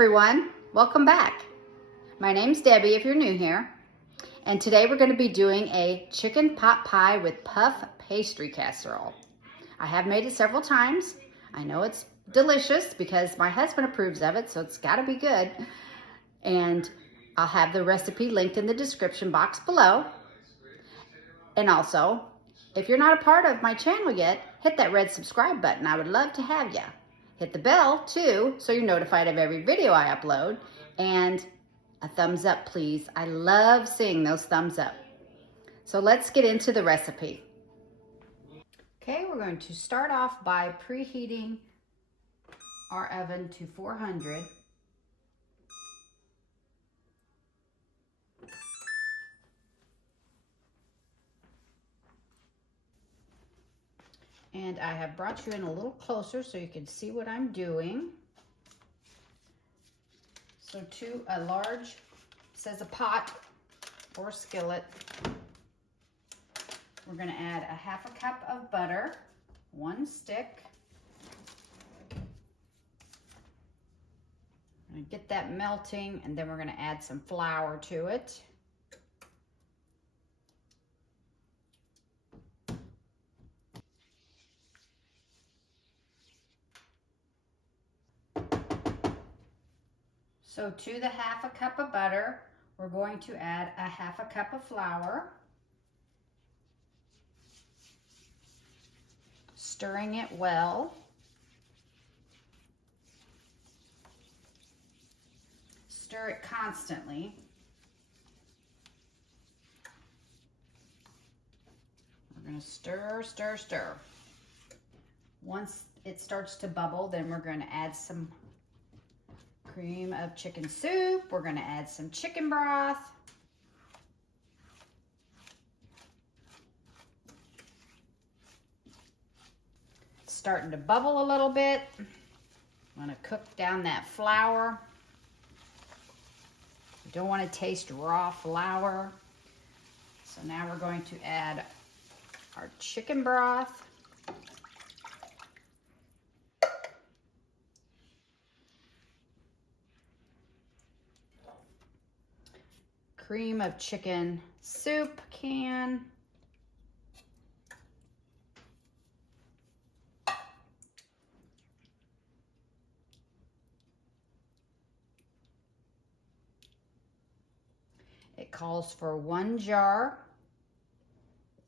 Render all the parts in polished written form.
everyone, welcome back. My name's Debbie if you're new here, and today we're going to be doing a chicken pot pie with puff pastry casserole. I have made it several times. I know it's delicious because my husband approves of it, so it's got to be good. And I'll have the recipe linked in the description box below. And also, if you're not a part of my channel yet, hit that red subscribe button. I would love to have you. Hit the bell too, so you're notified of every video I upload. And a thumbs up, please. I love seeing those thumbs up. So let's get into the recipe. Okay, we're going to start off by preheating our oven to 400. And I have brought you in a little closer so you can see what I'm doing. So to a large, says a pot or skillet, we're going to add a half a cup of butter, 1 stick. I'm going to get that melting, and then we're going to add some flour to it. So to the half a cup of butter, we're going to add a half a cup of flour. Stirring it well. Stir it constantly. We're going to stir, stir, stir. Once it starts to bubble, then we're going to add some cream of chicken soup. We're going to add some chicken broth. It's starting to bubble a little bit. I'm going to cook down that flour. You don't want to taste raw flour. So now we're going to add our chicken broth. Cream of chicken soup can. It calls for 1 jar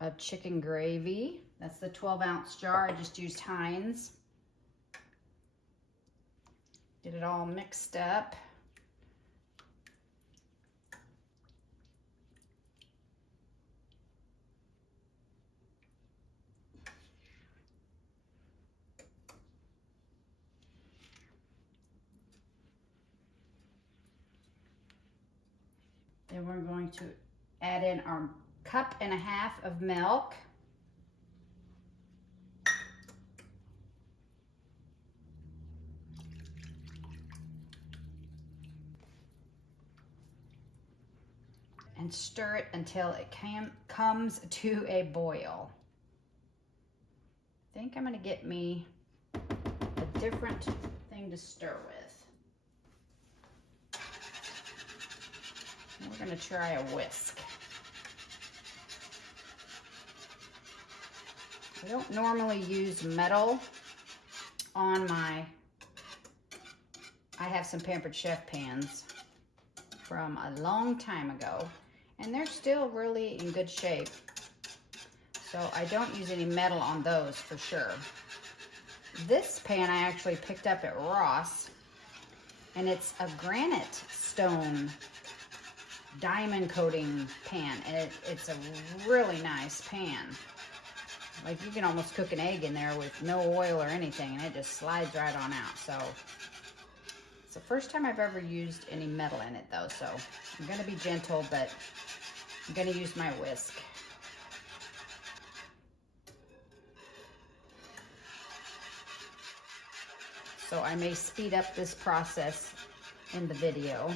of chicken gravy. That's the 12-ounce jar. I just used Heinz. Get it all mixed up. Then we're going to add in our 1.5 cups of milk. And stir it until it comes to a boil. I think I'm going to get me a different thing to stir with. We're going to try a whisk. I don't normally use metal on I have some Pampered Chef pans from a long time ago, and they're still really in good shape. So I don't use any metal on those for sure. This pan I actually picked up at Ross, and it's a granite stone diamond coating pan, and it's a really nice pan. Like, you can almost cook an egg in there with no oil or anything, and it just slides right on out. So it's the first time I've ever used any metal in it though, so I'm going to be gentle, but I'm going to use my whisk. So I may speed up this process in the video.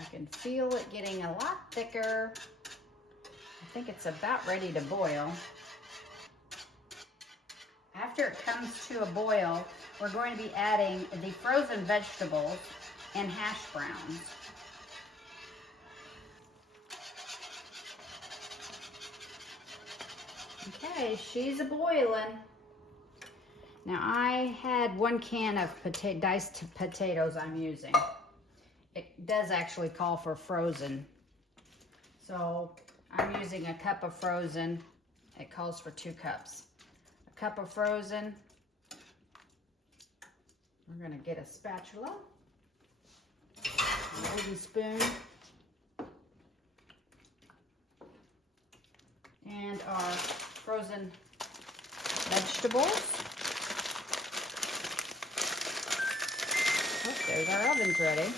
I can feel it getting a lot thicker. I think it's about ready to boil. After it comes to a boil, we're going to be adding the frozen vegetables and hash browns. Okay, she's a-boiling. Now I had 1 can of diced potatoes I'm using. It does actually call for frozen. So I'm using a cup of frozen. It calls for 2 cups. A cup of frozen. We're gonna get a spatula, a wooden spoon, and our frozen vegetables. Oh, there's our oven's ready.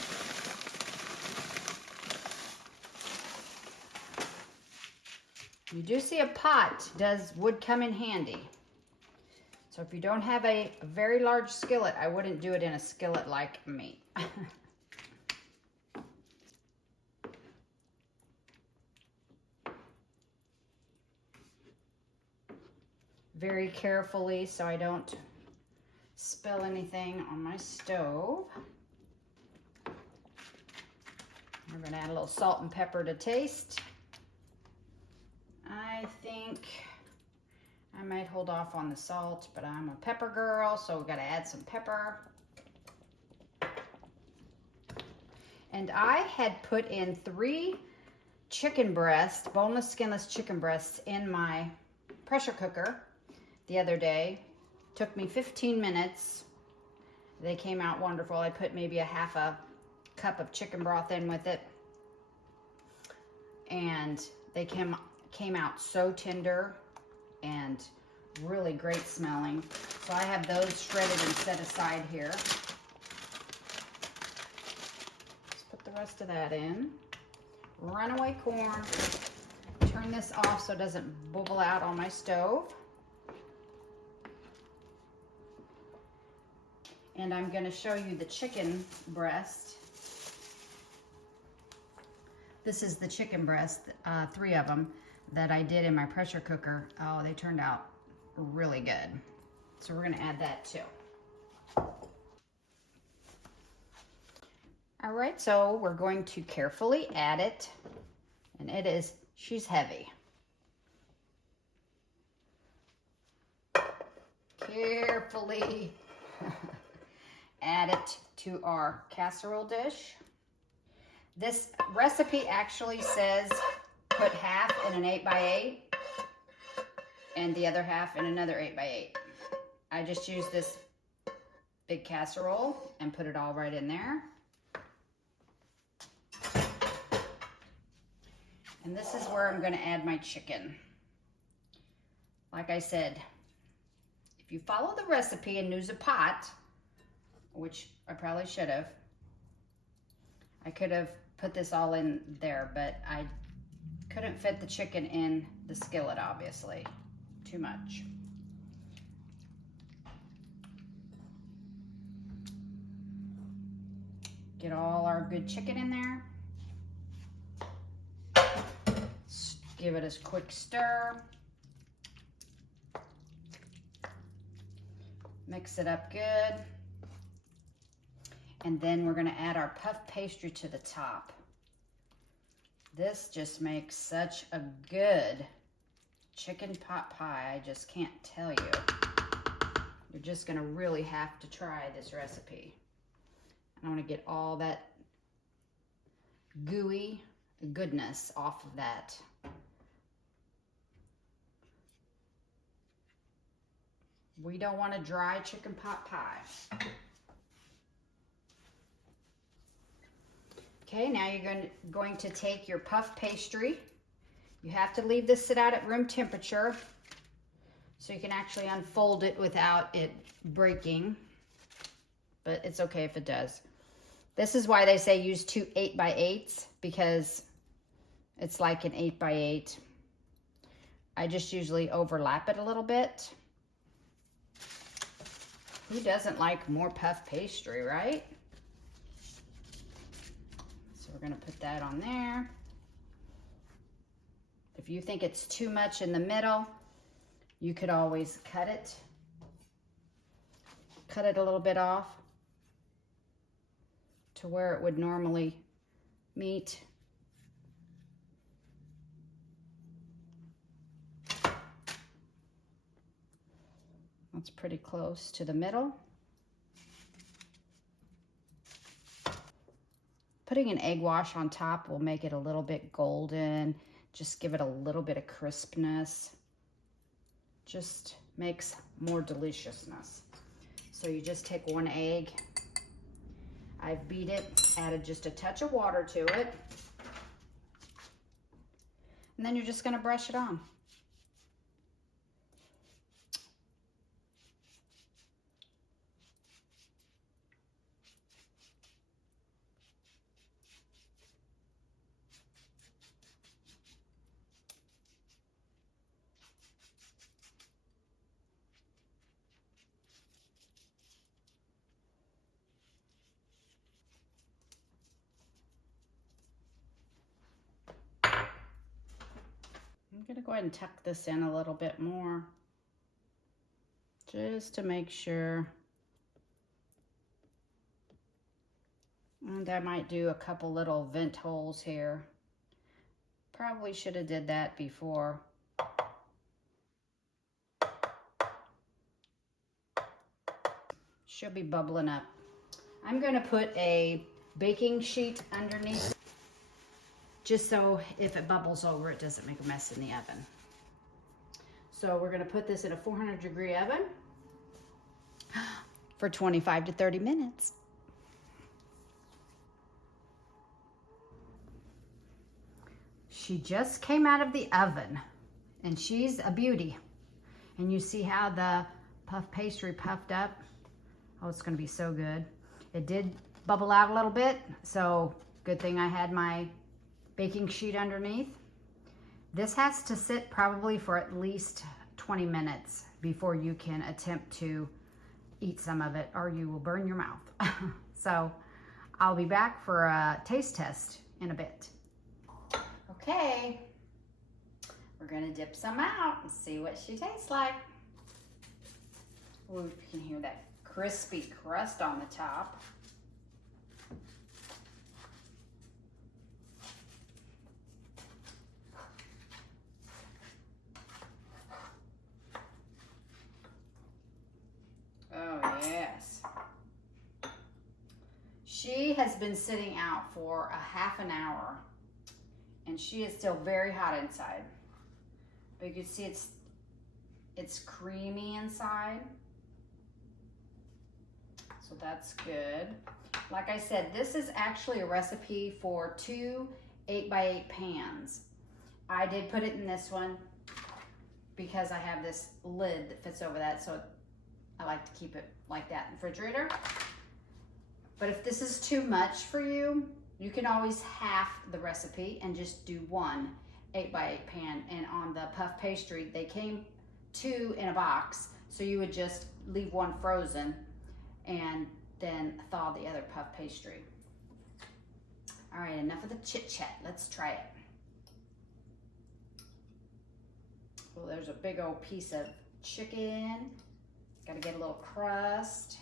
You do see a pot would come in handy. So if you don't have a very large skillet, I wouldn't do it in a skillet like me. Very carefully so I don't spill anything on my stove. We're going to add a little salt and pepper to taste. I think I might hold off on the salt, but I'm a pepper girl, so we've got to add some pepper. And I had put in 3 chicken breasts, boneless, skinless chicken breasts in my pressure cooker the other day. Took me 15 minutes. They came out wonderful. I put maybe a half a cup of chicken broth in with it. And they came out so tender and really great smelling. So I have those shredded and set aside here. Let's put the rest of that in. Runaway corn. Turn this off so it doesn't bubble out on my stove. And I'm going to show you the chicken breast. This is the chicken breast, 3 of them that I did in my pressure cooker. Oh, they turned out really good. So we're going to add that too. All right, so we're going to carefully add it. And she's heavy. Carefully add it to our casserole dish. This recipe actually says put half in an 8x8 and the other half in another 8x8. I just use this big casserole and put it all right in there. And this is where I'm going to add my chicken. Like I said, if you follow the recipe and use a pot, which I probably should have, I could have put this all in there, but I couldn't fit the chicken in the skillet, obviously. Too much. Get all our good chicken in there. Give it a quick stir. Mix it up good. And then we're going to add our puff pastry to the top. This just makes such a good chicken pot pie. I just can't tell you. You're just going to really have to try this recipe. I want to get all that gooey goodness off of that. We don't want a dry chicken pot pie. Okay, now you're going to take your puff pastry. You have to leave this sit out at room temperature so you can actually unfold it without it breaking, but it's okay if it does. This is why they say use 2 8x8s, because it's like an 8x8. I just usually overlap it a little bit. Who doesn't like more puff pastry, right? So we're going to put that on there. If you think it's too much in the middle, you could always cut it a little bit off to where it would normally meet. That's pretty close to the middle. Putting an egg wash on top will make it a little bit golden, just give it a little bit of crispness. Just makes more deliciousness. So you just take 1 egg. I've beat it, added just a touch of water to it. And then you're just gonna brush it on. I'm gonna go ahead and tuck this in a little bit more, just to make sure. And I might do a couple little vent holes here. Probably should have did that before. Should be bubbling up. I'm gonna put a baking sheet underneath, just so if it bubbles over, it doesn't make a mess in the oven. So we're gonna put this in a 400-degree oven for 25 to 30 minutes. She just came out of the oven and she's a beauty. And you see how the puff pastry puffed up? Oh, it's gonna be so good. It did bubble out a little bit, so good thing I had my baking sheet underneath. This has to sit probably for at least 20 minutes before you can attempt to eat some of it, or you will burn your mouth. So I'll be back for a taste test in a bit. Okay, we're gonna dip some out and see what she tastes like. Ooh, you can hear that crispy crust on the top. Oh yes. She has been sitting out for a half an hour and she is still very hot inside. But you can see it's creamy inside. So that's good. Like I said, this is actually a recipe for 2 8x8 pans. I did put it in this one because I have this lid that fits over that, so I like to keep it like that in the refrigerator. But if this is too much for you, you can always half the recipe and just do 1 8x8 pan. And on the puff pastry, they came 2 in a box, so you would just leave 1 frozen and then thaw the other puff pastry. All right, enough of the chit chat. Let's try it. Well, there's a big old piece of chicken. Got to get a little crust.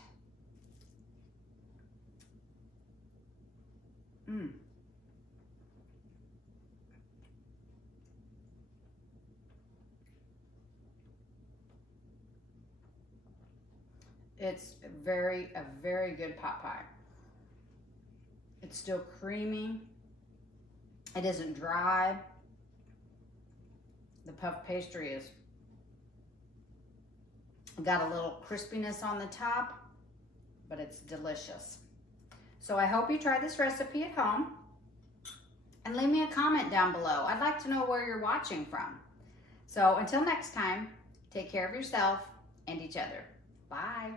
It's a very good pot pie. It's still creamy. It isn't dry. The puff pastry is got a little crispiness on the top, but it's delicious. So I hope you try this recipe at home and leave me a comment down below. I'd like to know where you're watching from. So until next time, take care of yourself and each other. Bye.